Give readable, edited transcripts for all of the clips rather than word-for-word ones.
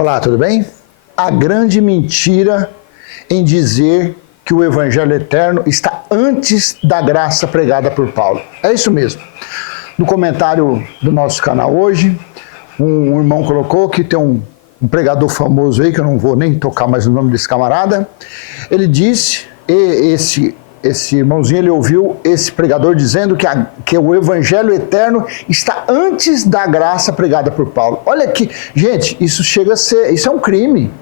Olá, tudo bem? A grande mentira em dizer que o Evangelho eterno está antes da graça pregada por Paulo. É isso mesmo. No comentário do nosso canal hoje, um irmão colocou que tem um pregador famoso aí, que eu não vou nem tocar mais o nome desse camarada. Ele disse, esse irmãozinho, ele ouviu esse pregador dizendo que o Evangelho eterno está antes da graça pregada por Paulo. Olha aqui, gente, isso é um crime.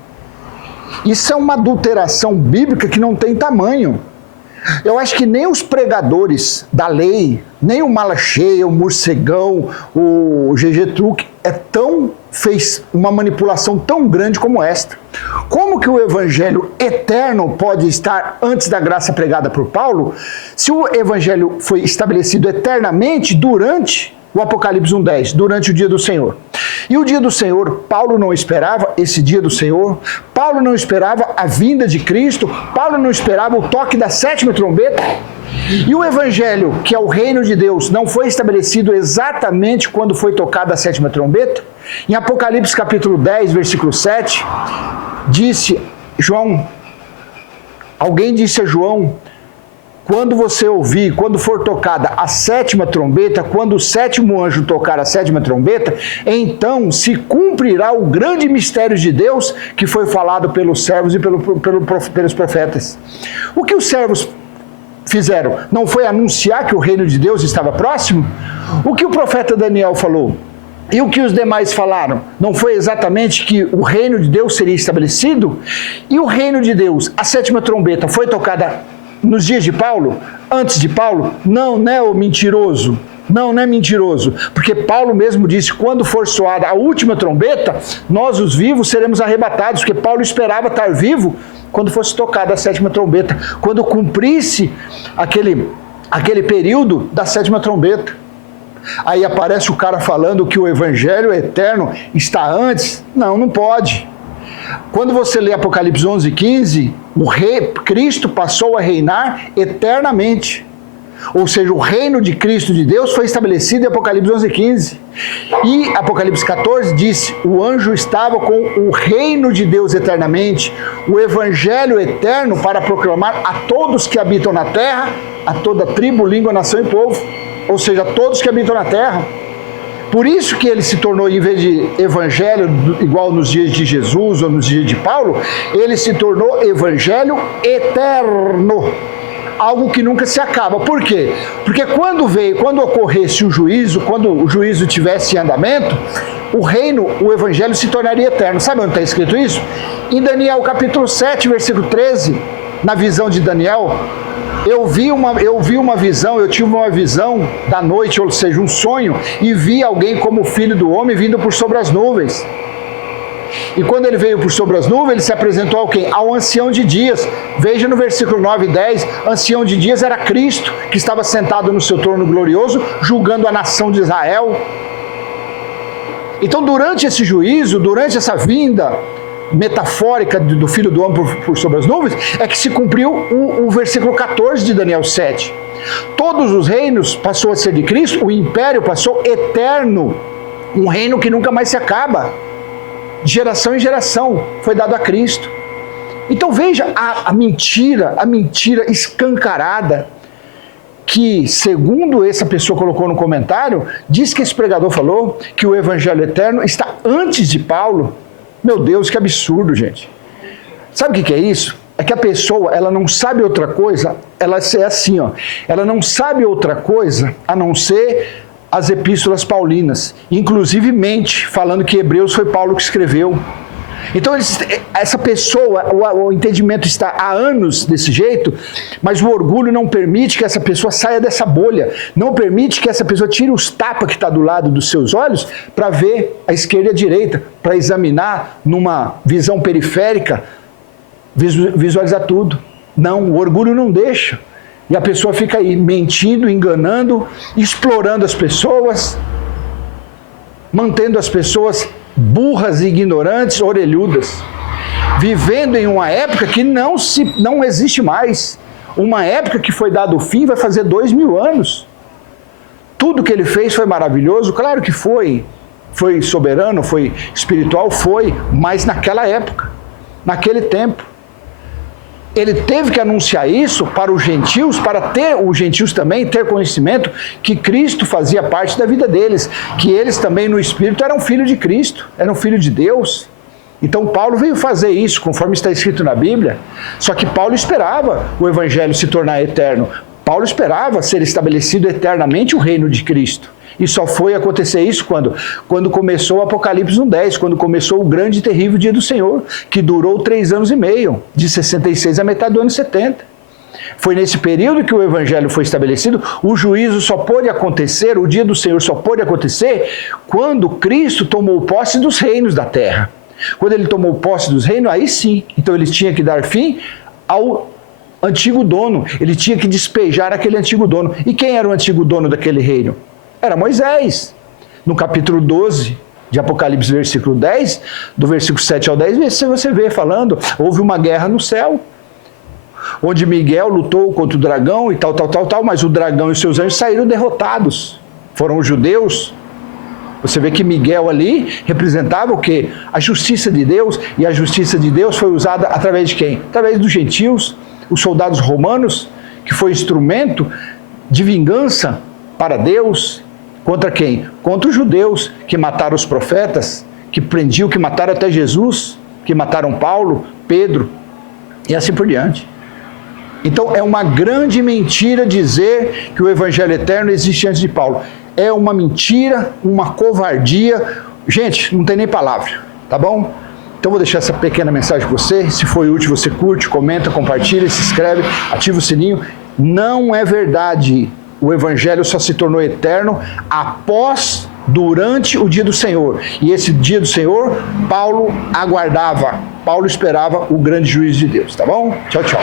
Isso é uma adulteração bíblica que não tem tamanho. Eu acho que nem os pregadores da lei, nem o Malacheia, o Morcegão, o GG Truque, fez uma manipulação tão grande como esta. Como que o Evangelho eterno pode estar antes da graça pregada por Paulo, se o Evangelho foi estabelecido eternamente durante o Apocalipse 1:10, durante o dia do Senhor? E o dia do Senhor, Paulo não esperava esse dia do Senhor, Paulo não esperava a vinda de Cristo, Paulo não esperava o toque da sétima trombeta. E o Evangelho, que é o reino de Deus, não foi estabelecido exatamente quando foi tocada a sétima trombeta? Em Apocalipse capítulo 10, versículo 7, alguém disse a João: quando você ouvir, quando for tocada a sétima trombeta, quando o sétimo anjo tocar a sétima trombeta, então se cumprirá o grande mistério de Deus que foi falado pelos servos e pelos profetas. O que os servos fizeram? Não foi anunciar que o reino de Deus estava próximo? O que o profeta Daniel falou? E o que os demais falaram? Não foi exatamente que o reino de Deus seria estabelecido? E o reino de Deus, a sétima trombeta, foi tocada nos dias de Paulo? Antes de Paulo? Não, né, ô mentiroso? Não é mentiroso, porque Paulo mesmo disse: quando for soada a última trombeta, nós os vivos seremos arrebatados, porque Paulo esperava estar vivo quando fosse tocada a sétima trombeta, quando cumprisse aquele período da sétima trombeta. Aí aparece o cara falando que o Evangelho eterno está antes. Não pode. Quando você lê Apocalipse 11:15, Cristo passou a reinar eternamente. Ou seja, o reino de Cristo de Deus foi estabelecido em Apocalipse 11:15. E Apocalipse 14 disse: o anjo estava com o reino de Deus eternamente, o Evangelho eterno para proclamar a todos que habitam na terra, a toda tribo, língua, nação e povo. Ou seja, a todos que habitam na terra. Por isso que ele se tornou, em vez de evangelho igual nos dias de Jesus ou nos dias de Paulo, ele se tornou evangelho eterno. Algo que nunca se acaba. Por quê? Porque quando ocorresse o juízo, quando o juízo estivesse em andamento, o evangelho se tornaria eterno. Sabe onde está escrito isso? Em Daniel capítulo 7, versículo 13, na visão de Daniel, eu tive uma visão da noite, ou seja, um sonho, e vi alguém como o Filho do Homem vindo por sobre as nuvens. E quando ele veio por sobre as nuvens, ele se apresentou ao quem? Ao ancião de dias. Veja no versículo 9 e 10, ancião de dias era Cristo, que estava sentado no seu trono glorioso, julgando a nação de Israel. Então, durante esse juízo, durante essa vinda metafórica do Filho do Homem por sobre as nuvens, é que se cumpriu o versículo 14 de Daniel 7. Todos os reinos passou a ser de Cristo, o império passou eterno, um reino que nunca mais se acaba, de geração em geração, foi dado a Cristo. Então veja a mentira escancarada, que, segundo essa pessoa colocou no comentário, diz que esse pregador falou que o Evangelho eterno está antes de Paulo. Meu Deus, que absurdo, gente. Sabe o que é isso? É que a pessoa, ela não sabe outra coisa, ela é assim, ó, ela não sabe outra coisa a não ser as epístolas paulinas. Inclusive mente, falando que Hebreus foi Paulo que escreveu. Então, essa pessoa, o entendimento está há anos desse jeito, mas o orgulho não permite que essa pessoa saia dessa bolha, não permite que essa pessoa tire os tapas que está do lado dos seus olhos para ver a esquerda e a direita, para examinar numa visão periférica, visualizar tudo. Não, o orgulho não deixa. E a pessoa fica aí mentindo, enganando, explorando as pessoas, mantendo as pessoas burras, ignorantes, orelhudas, vivendo em uma época que não existe mais, uma época que foi dado o fim, vai fazer 2000 anos. Tudo que ele fez foi maravilhoso? Claro que foi. Foi soberano, foi espiritual? Foi, mas naquela época, naquele tempo. Ele teve que anunciar isso para os gentios, para os gentios também ter conhecimento que Cristo fazia parte da vida deles, que eles também no Espírito eram filhos de Cristo, eram filhos de Deus. Então Paulo veio fazer isso, conforme está escrito na Bíblia, só que Paulo esperava o Evangelho se tornar eterno. Paulo esperava ser estabelecido eternamente o reino de Cristo. E só foi acontecer isso quando começou o Apocalipse 1:10, quando começou o grande e terrível dia do Senhor, que durou 3 anos e meio, de 66 à metade do ano 70. Foi nesse período que o Evangelho foi estabelecido. O juízo só pôde acontecer, o dia do Senhor só pôde acontecer quando Cristo tomou posse dos reinos da terra. Quando ele tomou posse dos reinos, aí sim. Então ele tinha que dar fim ao antigo dono, ele tinha que despejar aquele antigo dono. E quem era o antigo dono daquele reino? Era Moisés. No capítulo 12 de Apocalipse, versículo 10, do versículo 7 ao 10, você vê falando, houve uma guerra no céu, onde Miguel lutou contra o dragão e tal, mas o dragão e seus anjos saíram derrotados. Foram os judeus. Você vê que Miguel ali representava o quê? A justiça de Deus, e a justiça de Deus foi usada através de quem? Através dos gentios, os soldados romanos, que foi instrumento de vingança para Deus. Contra quem? Contra os judeus, que mataram os profetas, que prendiam, que mataram até Jesus, que mataram Paulo, Pedro, e assim por diante. Então é uma grande mentira dizer que o Evangelho eterno existe antes de Paulo. É uma mentira, uma covardia. Gente, não tem nem palavra, tá bom? Então vou deixar essa pequena mensagem para você. Se foi útil, você curte, comenta, compartilha, se inscreve, ativa o sininho. Não é verdade. O Evangelho só se tornou eterno durante o dia do Senhor. E esse dia do Senhor, Paulo aguardava, Paulo esperava o grande juízo de Deus, tá bom? Tchau, tchau.